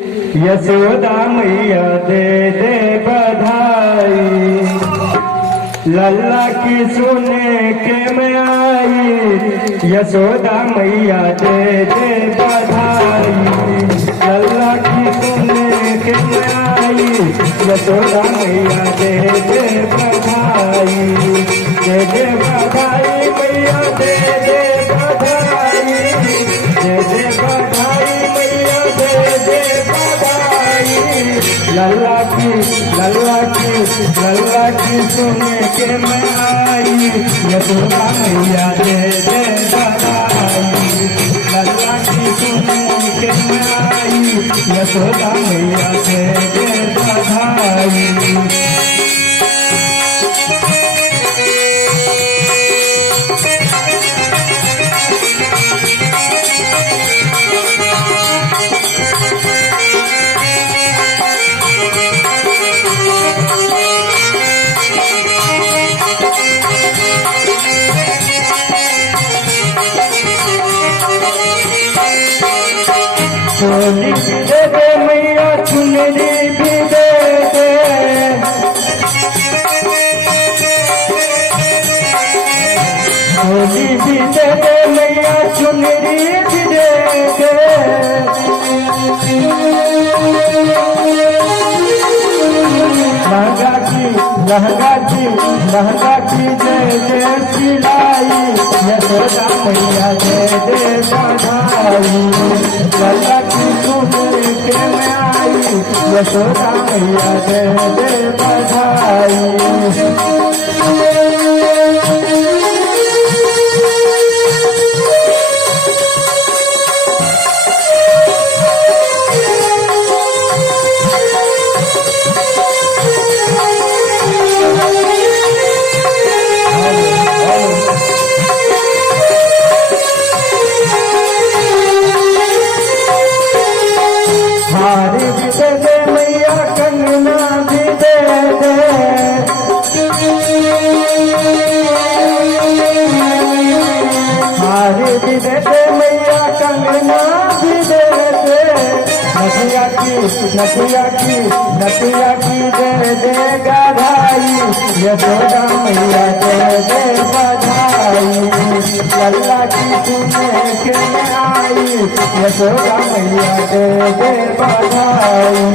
यशोदा मैया दे दे बधाई, लल्ला की सुने के मैं आई। यशोदा मैया दे दे बधाई, लल्ला की सुने के मैं आई। यशोदा मैया दे दे बधाई, दे दे बधाई मैया दे दे बधाई, दे दे बधाई मैया दे दे बधाई। लल्ला की सुने के मैं आई। यशोदा मैया दे दे बधाई, लल्ला की सुने के मैं आई। यशोदा मैया दे दे बधाई। चोली भी दे दे मैया, चुनरी भी दे दे, चोली भी दे दे मैया, चुनरी भी दे दे। लहंगा की दे दे सिलाई। यशोदा मैया दे दे बधाई, लल्ला की सुने के मैं आई। यशोदा मैया दे दे बधाई। हारी भी दे दे मैया, कंगना भी दे दे, हारी भी दे दे मैया, कंगना भी दे दे। नदिया की दे दे गधाई। यशोदा मैया दे दे बधाई, लल्ला की सुने के मैं आई। यशोदा मैया दे दे बधाई।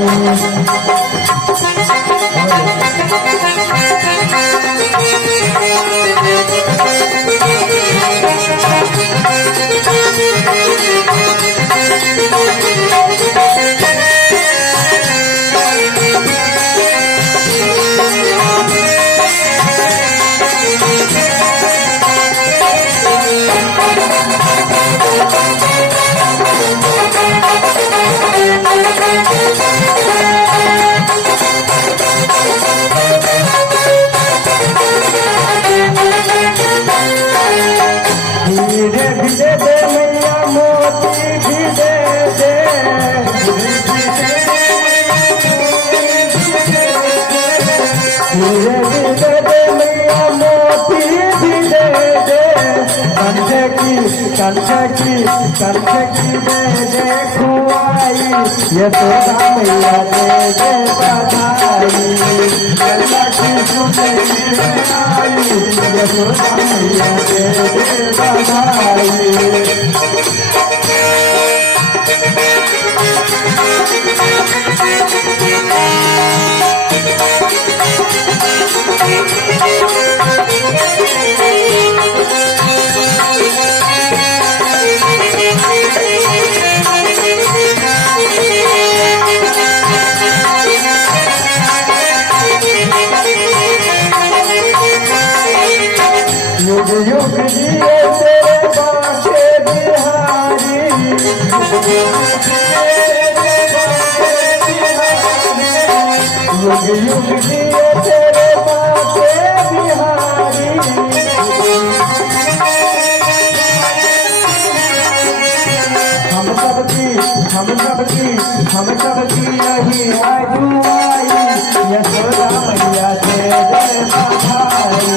हीरे भी दे दे मैया, मोती भी दे दे, हीरे भी दे दे मैया, मोती भी दे दे। कंठे की दे दे खुआई। यशोदा मैया दे दे बधाई, लल्ला की सुने के मैं आई। यशोदा मैया दे दे बधाई। युग युग जिए तेरे बाटे बिहारी, युग युग जिए तेरे बाटे बिहारी। हम सबकी यही है दुआई। यशोदा मैया दे दे बधाई,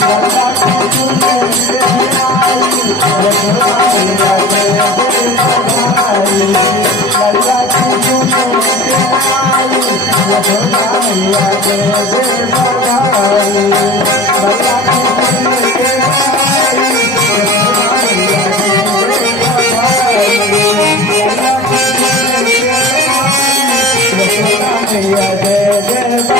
लल्ला की सुने के मैं आई। यशोदा मैया दे दे बधाई, लल्ला की सुने यशोदा मैया जय जय बधाई लल्ला की सुन के आई यशोदा मैया जय जय बधाई लल्ला की सुन के आई यशोदा मैया जय जय